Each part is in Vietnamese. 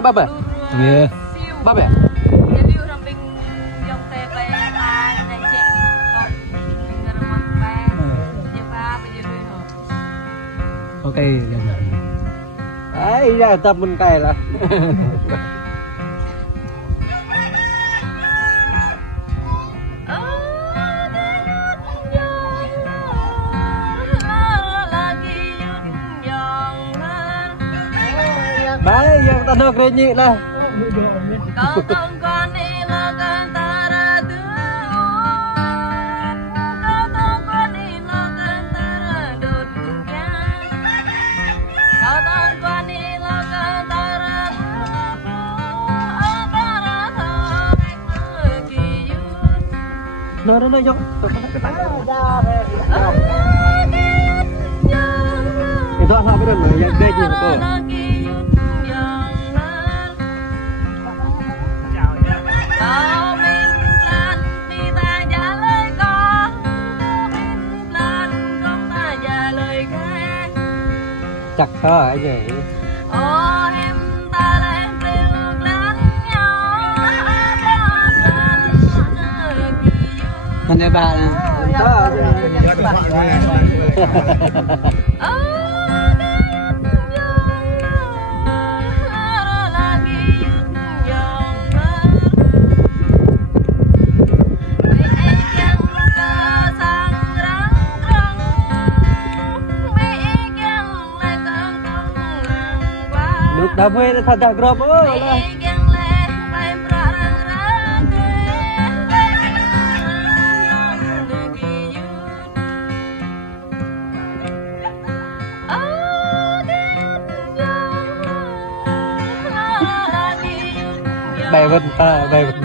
Baba. Iya. Baba. Oke, jangan. Iya, temen kayak lah. Baik, yang tanah kerenyik lah. Nó vô. Itu apa benar yang kerenyik itu? Chặt thơ ấy vậy. Mana ba? Lúc đó mới thật đặc gồm ơi. Bài vần ta, bài vần.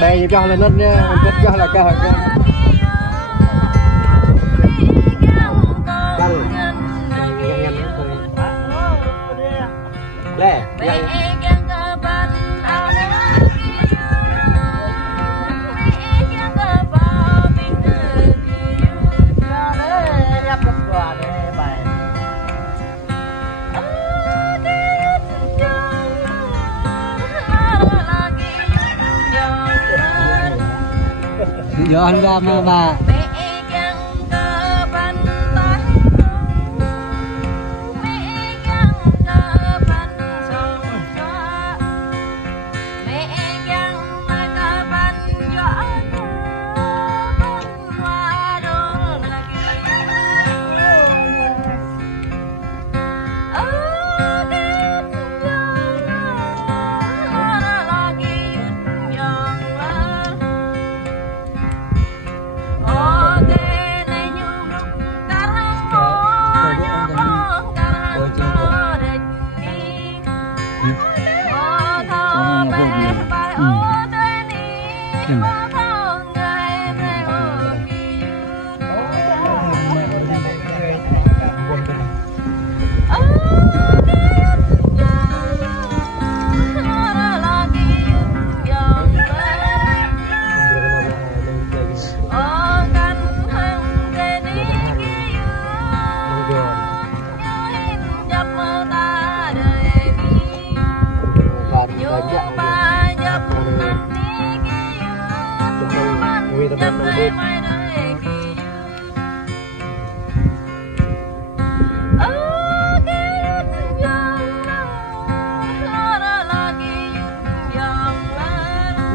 Bài cho là nên biết cho là cao hơn. Lẹ. Jangan lama ba.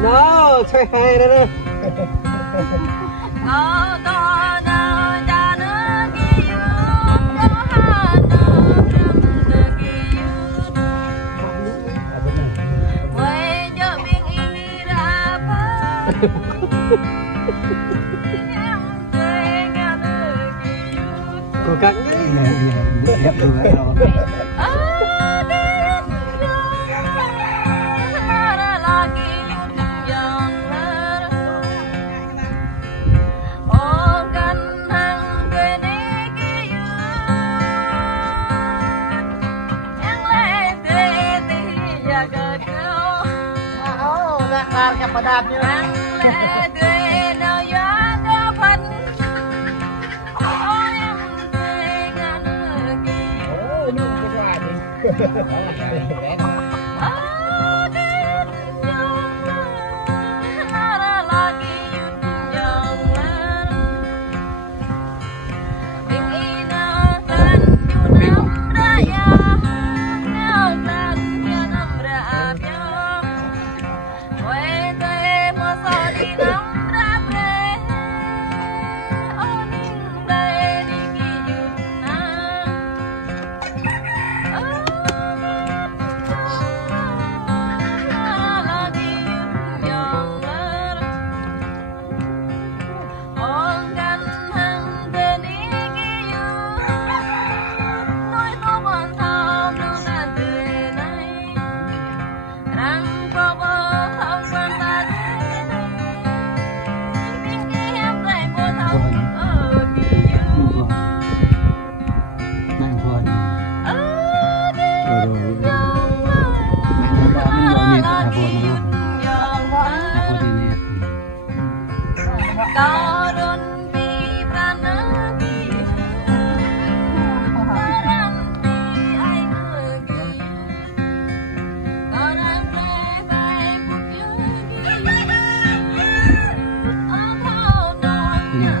No, chơi hay đấy đấy. Cố gắng đấy. Đẹp rồi đó.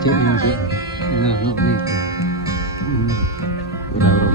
Cik ni cik, nah nak ni, udah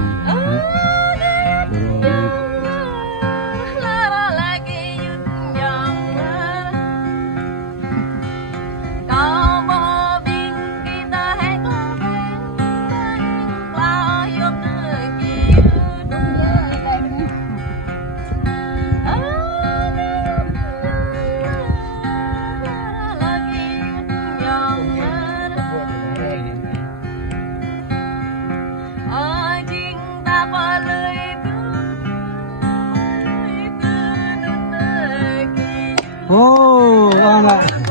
oh, anak.